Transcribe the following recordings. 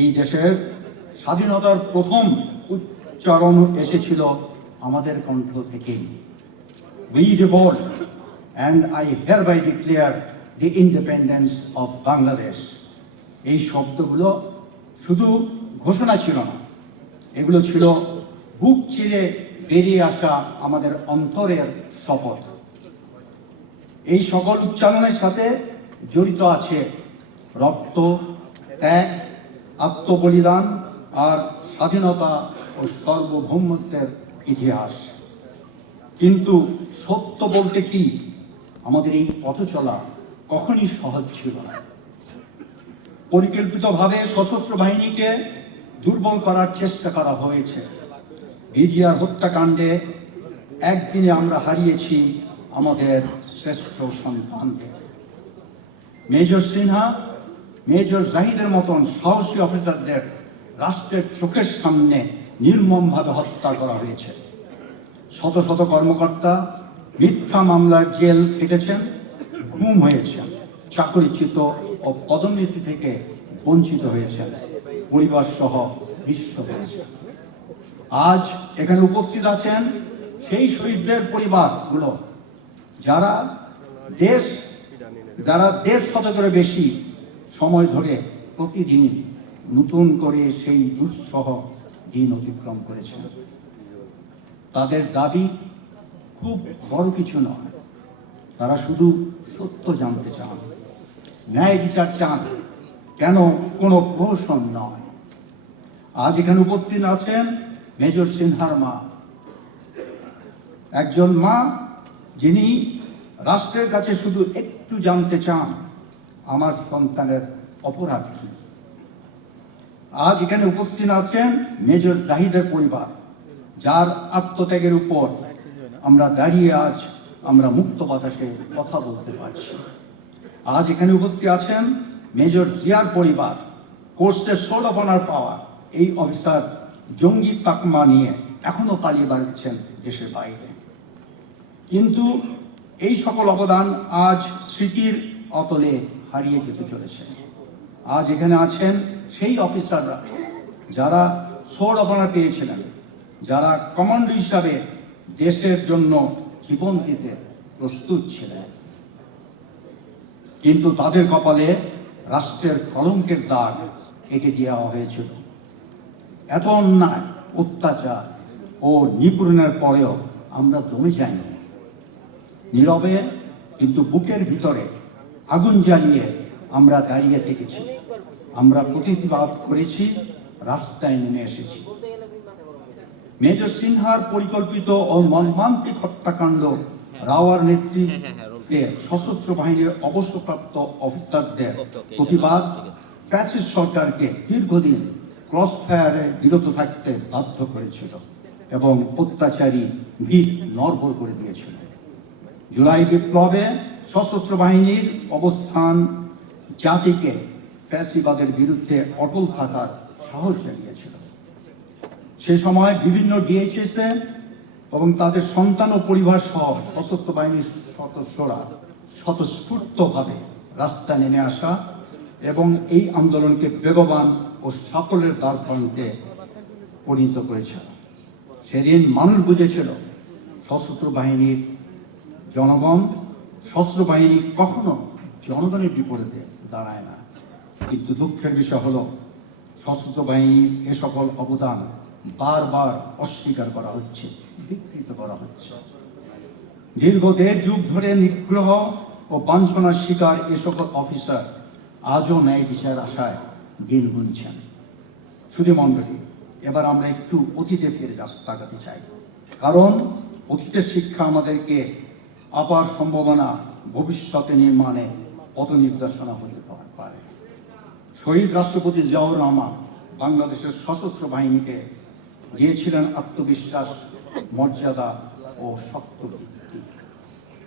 এই দেশের স্বাধীনতার প্রথম উচ্চারণ এসেছিল আমাদের কণ্ঠ থেকেই। We revolt and I hereby declare the independence of Bangladesh. এই শব্দগুলো শুধু ঘোষণা ছিল না, এগুলো ছিল বুক চিরে বেরিয়ে আসা আমাদের অন্তরের শপথ। এই সকল উচ্চারণের সাথে জড়িত আছে রক্ত, ত্যাগ, আত্মবলিদান আর স্বাধীনতা ও সার্বভৌমত্বের ইতিহাস। কিন্তু সত্য বলতে কি, আমাদের এই পথ চলা কখনই সহজ ছিল না। পরিকল্পিতভাবে সশস্ত্র বাহিনীকে দুর্বল করার চেষ্টা করা হয়েছে। বিডিআর হত্যাকাণ্ডে একদিনে আমরা হারিয়েছি আমাদের শ্রেষ্ঠ সন্তানকে। মেজর সিনহা, মেজর জাহিদের মতন সাহসী অফিসারদের রাষ্ট্রের চোখের সামনে নির্মমভাবে হত্যা করা হয়েছে। শত শত কর্মকর্তা মিথ্যা মামলার জেল কেটেছেন, গুম হয়েছেন, চাকরিচ্যুত ও পদোন্নতি থেকে বঞ্চিত হয়েছেন, পরিবার সহ নিঃস্ব হয়েছেন। আজ এখানে উপস্থিত আছেন সেই শহীদদের পরিবারগুলো যারা দেড় শতকের বেশি সময় ধরে প্রতিদিন নতুন করে সেই দুঃসহ দিন অতিক্রম করেছেন। তাদের দাবি খুব বড় কিছু নয়, তারা শুধু সত্য জানতে চান, ন্যায় বিচার চান, কেন কোনো প্রহসন নয়। আজ এখানে উপস্থিত আছেন মেজর সিনহার মা, একজন মা যিনি রাষ্ট্রের কাছে শুধু একটু জানতে চান আমার সন্তানের অপরাধ কি। আজ এখানে উপস্থিত আছেন মেজর জাহিদের পরিবার, যার আত্মত্যাগের উপর আমরা দাঁড়িয়ে আজ আমরা মুক্ত বাতাসে কথা বলতে পারছি। আজ এখানে উপস্থিত আছেন মেজর জিয়ার পরিবার, কোর্সের সোল অফ অনার পাওয়া এই অফিসার জঙ্গি তাকমা নিয়ে এখনো পালিয়ে বেড়াচ্ছেন দেশের বাইরে। কিন্তু এই সকল অবদান আজ স্মৃতির অতলে হারিয়ে যেতে চলেছে। আজ এখানে আছেন সেই অফিসাররা যারা সোল অফ অনার পেয়েছিলেন, যারা কমান্ডো হিসাবে দেশের জন্য জীবন দিতে প্রস্তুত ছিলেন, কিন্তু তাদের কপালে রাষ্ট্রের কলঙ্কের দাগ এঁকে দেওয়া হয়েছিল। এত অন্যায়, অত্যাচার ও নিপীড়নের পরেও আমরা দমে যাইনি। নীরবে কিন্তু বুকের ভিতরে আগুন জ্বালিয়ে আমরা দাঁড়িয়ে থেকেছি, আমরা প্রতিবাদ করেছি, রাস্তায় নেমে এসেছি। মেজর সিনহার পরিকল্পিত ও মর্মান্তিক হত্যাকাণ্ড, রাওয়ার নেতৃত্বে সশস্ত্র বাহিনীর অবসরপ্রাপ্ত অফিসারদের প্রতিবাদ ফ্যাসিস্ট সরকারকে দীর্ঘদিন ক্রস ফায়ারে বিরত থাকতে বাধ্য করেছিল এবং অত্যাচারী ভিত নড়বড় করে দিয়েছিল। জুলাই বিপ্লবে সশস্ত্র বাহিনীর অবস্থান জাতিকে ফ্যাসিবাদের বিরুদ্ধে অটল থাকার সাহস জাগিয়েছিল। সে সময় বিভিন্ন ডিএইচএস এবং তাদের সন্তান ও পরিবার সহ সশস্ত্র বাহিনীর সদস্যরা স্বতঃস্ফূর্তভাবে রাস্তায় নেমে আসা এবং এই আন্দোলনকে বেগবান ও সাফল্যের দ্বারপ্রান্তে পরিণত করেছিল। সেদিন মানুষ বুঝেছিল সশস্ত্র বাহিনীর জনগণ, সশস্ত্র বাহিনী কখনো জনগণের বিপরীতে দাঁড়ায় না। কিন্তু দুঃখের বিষয় হলো সশস্ত্র বাহিনীর এ সকল অবদান বারবার অস্বীকার করা হচ্ছে, বিকৃত করা হচ্ছে। দীর্ঘ দেড় যুগ ধরে নিগ্রহ ও বঞ্চনার শিকার এ সকল অফিসার আজও ন্যায় বিচার আশায় দিন গুনছেন। শুধু মণ্ডলী, এবার আমরা একটু অতীতে ফিরে তাকাতে চাই, কারণ অতীতের শিক্ষা আমাদেরকে আপার সম্ভাবনা ভবিষ্যতে নির্মাণে পথ নির্দেশনা হতে পারে। শহীদ রাষ্ট্রপতি জিয়াউর রহমান বাংলাদেশের সশস্ত্র বাহিনীকে দিয়েছিলেন আত্মবিশ্বাস, মর্যাদা ও শক্ত ভিত্তি।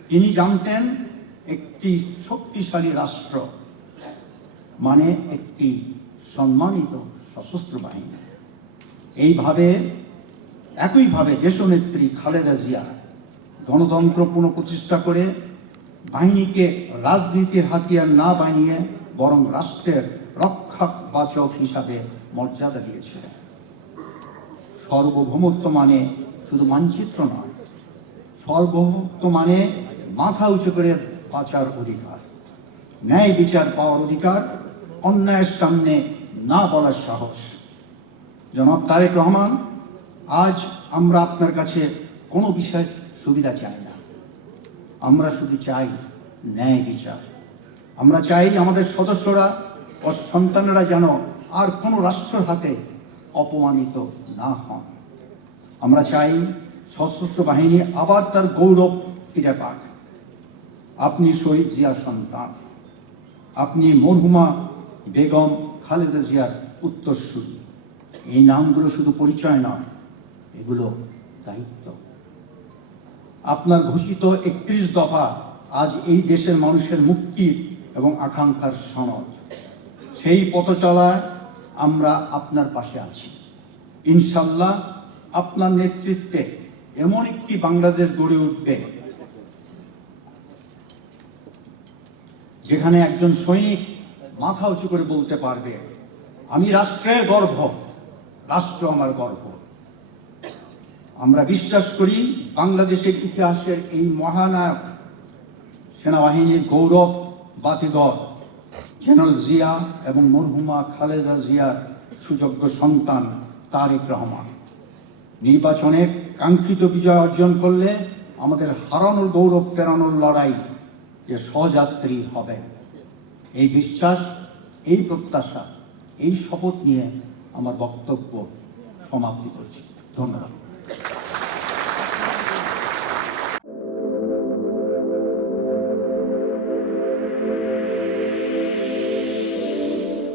তিনি জানতেন একটি শক্তিশালী রাষ্ট্র মানে একটি সম্মানিত সশস্ত্র বাহিনী। একইভাবে দেশনেত্রী খালেদা জিয়া গণতন্ত্র পুনঃপ্রতিষ্ঠা করে বাহিনীকে রাজনীতির হাতিয়ার না বানিয়ে বরং রাষ্ট্রের রক্ষা রক্ষাবাচক হিসাবে মর্যাদা দিয়েছিলেন। সার্বভৌমত্ব মানে শুধু মানচিত্র নয়, সার্বভৌমত্ব মানে মাথা উঁচু করে বাঁচার অধিকার, ন্যায় বিচার পাওয়ার অধিকার, অন্যায়ের সামনে না বলার সাহস। জনাব তারেক রহমান, আজ আমরা আপনার কাছে কোনো বিশেষ সুবিধা চাই না, আমরা শুধু চাই ন্যায় বিচার। আমরা চাই আমাদের সদস্যরা ও সন্তানেরা যেন আর কোনো রাষ্ট্রের হাতে অপমানিত না হন। আমরা চাই সশস্ত্র বাহিনী আবার তার গৌরব ফিরে পাক। আপনি শহীদ জিয়ার সন্তান, আপনি মরহুমা বেগম খালেদা জিয়ার উত্তরসূরি। এই নামগুলো শুধু পরিচয় নয়, এগুলো দায়িত্ব। আপনার ঘোষিত 31 দফা আজ এই দেশের মানুষের মুক্তি এবং আকাঙ্ক্ষার সনদ। সেই পথচলায় আমরা আপনার পাশে আছি। ইনশাল্লাহ আপনার নেতৃত্বে এমন একটি বাংলাদেশ গড়ে উঠবে যেখানে একজন সৈনিক মাথা উঁচু করে বলতে পারবে, আমি রাষ্ট্রের গর্ব, রাষ্ট্র আমার গর্ব। আমরা বিশ্বাস করি বাংলাদেশের ইতিহাসের এই মহানায়ক সেনাবাহিনীর গৌরব বাতিঘর জেনারেল জিয়া এবং মরহুমা খালেদা জিয়ার সুযোগ্য সন্তান তারেক রহমান নির্বাচনে কাঙ্ক্ষিত বিজয় অর্জন করলে আমাদের হারানোর গৌরব ফেরানোর লড়াই যে সহযাত্রী হবে। এই বিশ্বাস, এই প্রত্যাশা, এই শপথ নিয়ে আমার বক্তব্য সমাপ্তি করছি। ধন্যবাদ।